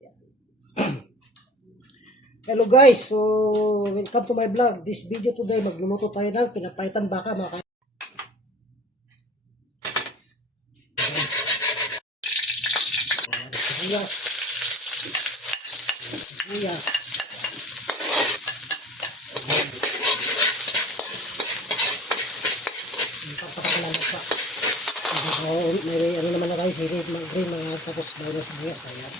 Hello guys, so welcome to my vlog. This video today, magluluto tayo ng pinapaitan baka mga sibuyas. Sibuyas. Papakalalag pa. May ano naman na tayo, green mga tapos bago na sibuyas. Ayan.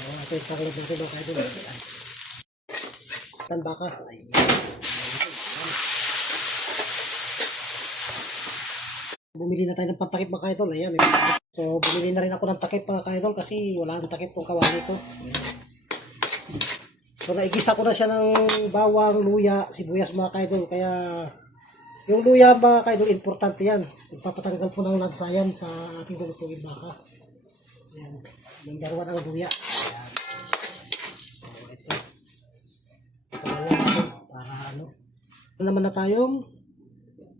So, ito yung pakalog dito mga kaidol. Tan baka. Bumili na tayo ng pantakip mga kaidol. Ayan. So, bumili na rin ako ng takip mga kaidol kasi wala nang takip tong kawali ko. So, naigisa ko na siya ng bawang, luya, sibuyas mga kaidol. Kaya, yung luya mga kaidol, importante yan. Magpapatanggal po ng lansayan sa ating lulutuin baka. Ayan. Number 1 ang luya. Ayan. So, ito. Para ano. Naman na tayong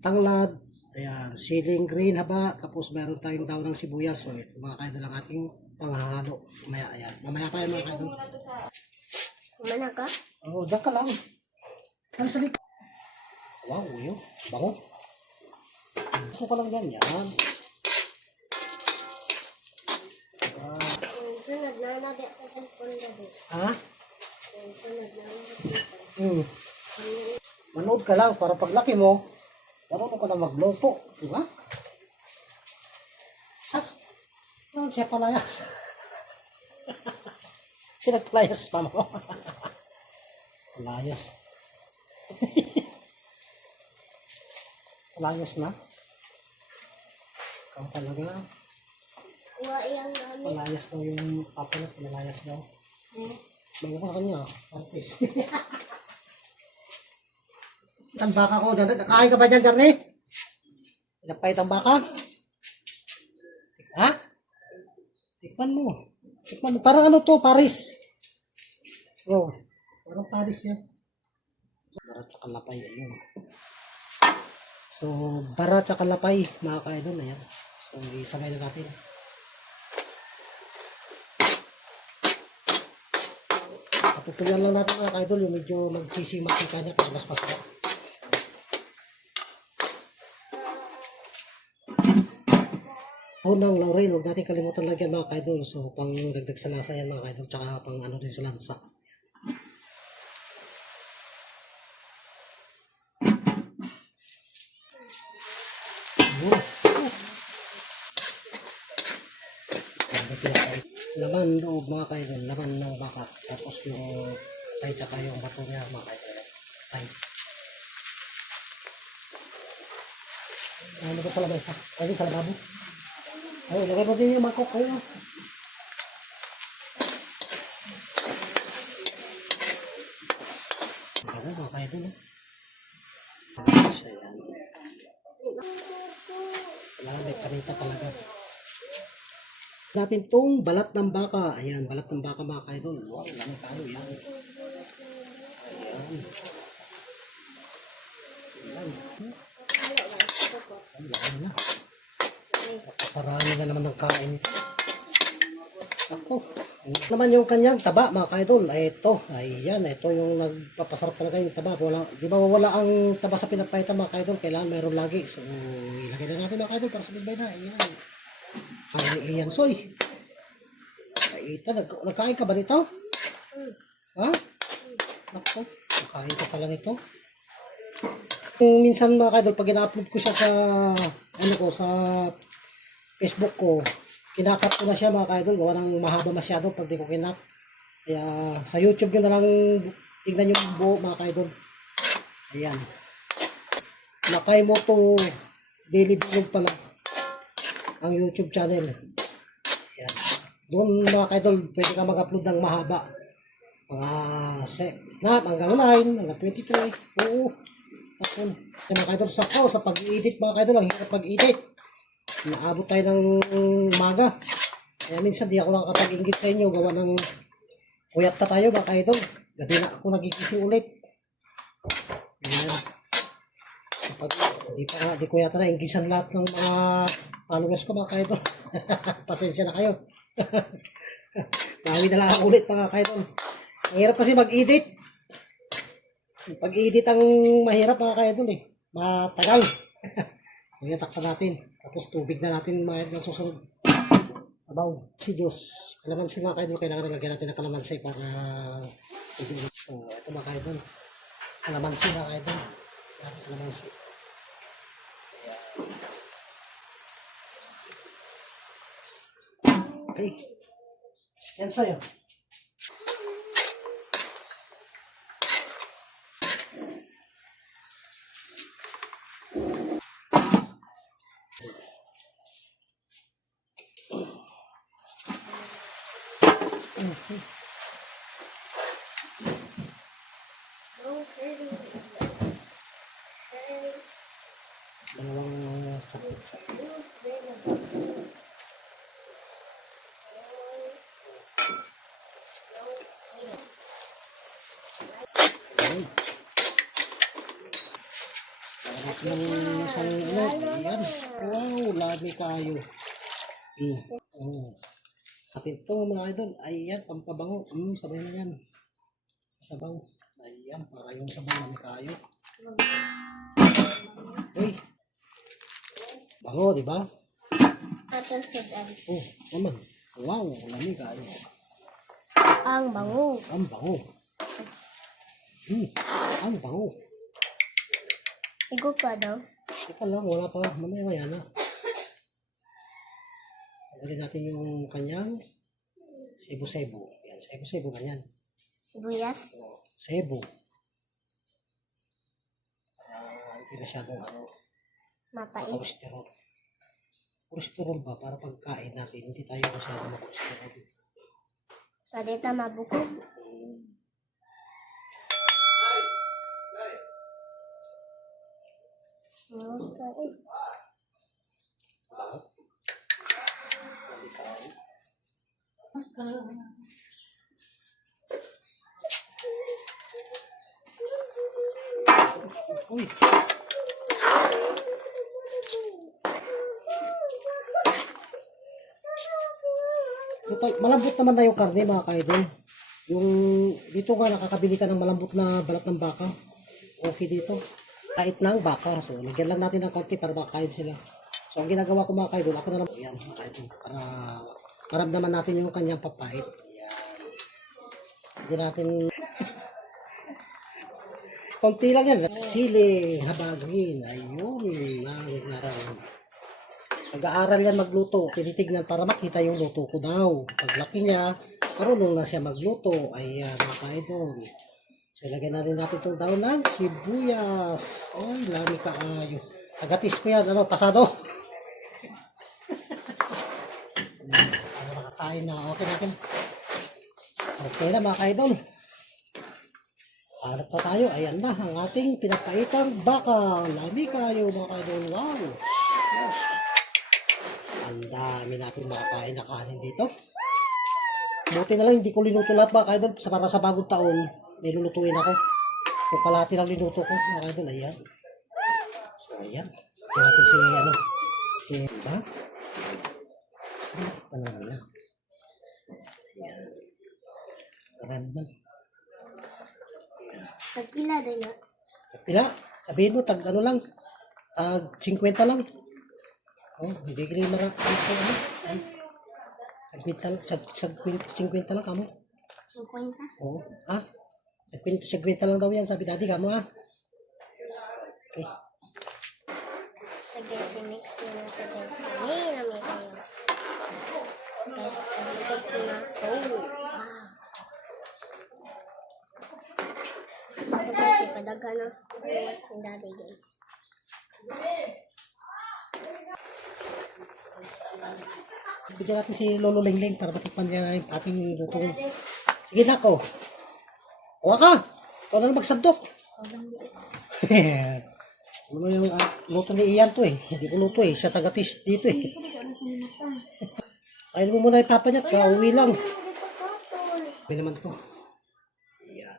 tanglad. Ayan. Siling green haba. Tapos meron tayong daw ng sibuyas. So, ito mga kaidol ang ating panghahalo. Mamaya, ayan. Mamaya pa yan mga kaidol. Mana ka? Oo, dyan ka lang. Ano sa likod? Wow, yun. Bango. Gusto ka lang yan. Yan. Sunod na nabi ako sa phone gabi. Ha? Sunod na nabi. Manood ka lang para paglaki mo, marunong ka na magluto. Diba? Ano siya palayas? Sinagpalayas pa mo. Palayas. Palayas na. Ikaw talaga. Wa iyang namin. Palayas daw yung papa na. Palayas daw. Bago ka kanya. Artist. Ang baka ko. Nakain ka ba dyan, Jarny? Pinapait ang baka? Ha? Tikman mo. Tikman mo. Parang ano to, Paris. Oh. Parang Paris yan. Barat sa kalapay. Ayun. So, barat sa kalapay. Mga kaidol. Ayan. So, isabay na natin. Patutulan lang natin mga kaidol. Yung medyo magsisimak yung kanya para mas masarap. Unang laurel, huwag natin kalimutan lagyan mga kaidol. So, pang dagdag sa lasa yan mga kaidol. Tsaka pang ano din sa lansa. Laman loob mga kaidol. Laman ng baka. Tapos yung tay tsaka yung bato niya mga kaidol. Tay. Ano ko sa lamesa? Ay, sa lababo. Ay, lagay mo din yung mangkok kayo. Ano mga kaidol. Ayan. Kailangan may kanita talaga. Natin tong balat ng baka. Ayan, balat ng baka mga kaidol. Wow, lamang talo yan. Ayan. Ayan. Ayan na. Parami na naman ng kain. Ako. Naman yung kanyang taba mga kaidol. Ay ito. Ayan. Ito yung nagpapasarap talaga yung taba. Wala, di ba wala ang taba sa pinapaitan mga kaidol. Kailangan mayroon lagi. So, ilagay na natin mga kaidol para sa bigay na. Ayan. Ayan, soy. Ay, nagkain ka ba nito? Ha? Ako, nakain ka pala nito. Minsan mga kaidol, pag ina-upload ko siya sa, ano ko, sa Facebook ko, kinakat ko na siya mga kaidol. Gawa ng mahaba masyado pag di ko kinat. Kaya, sa YouTube nyo na lang tingnan yung buo mga kaidol. Ayan. Nakay mo to daily vlog pala ang YouTube channel. Ayan. Doon mga kaidol, pwede ka mag-upload ng mahaba. Mga snap hanggang 9, hanggang 23. Oo. At yun. Kaya mga kaidol, sa pag-i-edit mga kaidol, ang hirap pag-edit. Naabot tayo ng umaga. Kaya minsan di ako nakakapag-ingit sa inyo. Gawa ng puyat na tayo mga kaidol. Gabi na ako nagigising ulit. Ayan. Di ko yata na inggisan lahat ng mga followers ko mga kaidol. Pasensya na kayo. Bawi na lang ako ulit mga kaidol. Ang hirap kasi mag-edit. Pag-edit ang mahirap mga kaidol eh. Matagal. So yan, takpan natin. Tapos tubig na natin mga ng susunod. Sabaw. Si Diyos. Kalamansi mga kaidol. Kailangan nalagyan natin ng kalamansi para so ito mga kaidol. Kalamansi mga kaidol. Kalamansi. Okay. Yan sa'yo. Dalawang ayun. Sarap ng isang yan. Wow, lami kayo. Oh. At ito mga idol, ayan, pampabango. Sabay na yan. Sabaw. Ayan, para yung sabaw lami kayo. Uy. Bango, di ba? Ato sudan. Oh, naman. Wow, lami kayo. Ang bango. Ang bango. Ang bango. Igo pa daw. Teka lang, wala pa. Mamaya na. Tanggalin natin yung kanyang sebo-sebo. Yan, sebo-sebo, ganyan. Sibuyas. Sebo. Hindi masyadong Mapait. kolesterol. Kolesterol ba? Para pagkain natin, hindi tayo masyadong makolesterol. Pwede ta mabukog. Okay. Bakit? Balikan. Uy. Malambot naman na yung karne mga kaidol. Yung dito nga nakakabili ka ng malambot na balat ng baka. Okay dito. Kahit na ang baka. So lagyan lang natin ng konti para makain sila. So ang ginagawa ko mga kaidol, ako na lang yan mga kaidol, para maramdaman natin yung kanyang papait. Yan. Hindi natin konti lang yan. Sili, habagin. Ayun. Naran. Nag-aaral yan magluto. Tinitignan para makita yung luto ko daw. Paglaki niya, marunong na siya magluto. Ayan, mga idol. So, ilagay na rin natin itong daw ng sibuyas. Ay, lami kaayo. Agatis ko yan. Ano, pasado. Ano, nakakain na. Okay natin. Okay na, mga idol. Hanap na tayo. Ayan na, ang ating pinapaitang baka. Lami kayo, mga idol. Wow. Yes. Ang dami natin makakain na kanin dito. Buti na lang, hindi ko linuto lahat mga idol. Para sa bagong taon, may lulutuin ako. Kung kalahati lang linuto ko, mga idol, ayan. So, ayan. Ito natin ba? Ano na? Ayan. Karanda. Tagpila din na. Pila? Sabihin mo, tag ano lang. 50 lang. Oh, hindi ka rin marami. Tag 50 lang kamo. 50. Oo. Ah? 50 lang daw yan. Sabi daddy kamo ah. Okay. Sige, si-mix yun natin guys. Ngayon namin kayo. So guys, pag-ibig ko na. Oh! Wow! So guys, ipadaga na. Mas ni daddy guys. Bigyan natin si Lolo Lingling para matikpan niya na yung ating lutong. Sige na ko. Kuha ka. Ikaw na magsandok. Ano yung luto ni Ian to eh. Hindi ko luto eh. Siya taga-tis dito eh. Kain mo muna yung papa niya. Kauwi lang. May naman to. Ayan.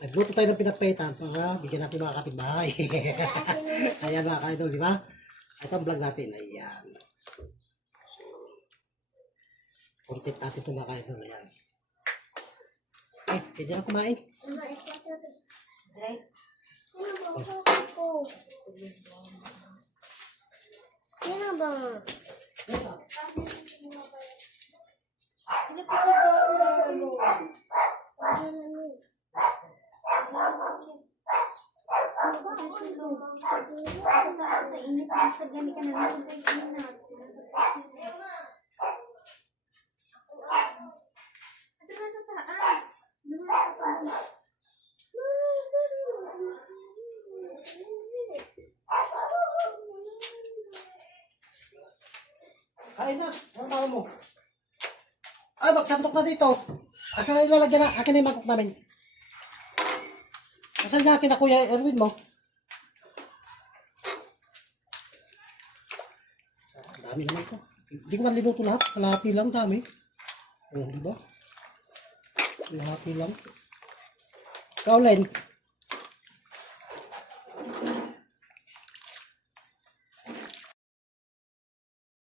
Nagluto tayo ng pinapaitan para bigyan natin mga kapitbahay. Ayan mga ka-idol, di ba? Ito ang vlog natin. Ayan. content natin ito mga ka-idol. Ayan. Okay, pwede na kumain. Yan ba? Kain na. Ano tawag mo? Ay, magsandok na dito. Asan na ilalagyan na? Akin na yung mangkok namin. Asan niya akin na Kuya Erwin mo? Ang dami naman ko. Hindi ko man linuto lahat. Kalahati lang, dami. Oh, di ba? Kalahati lang. Ikaw, Len.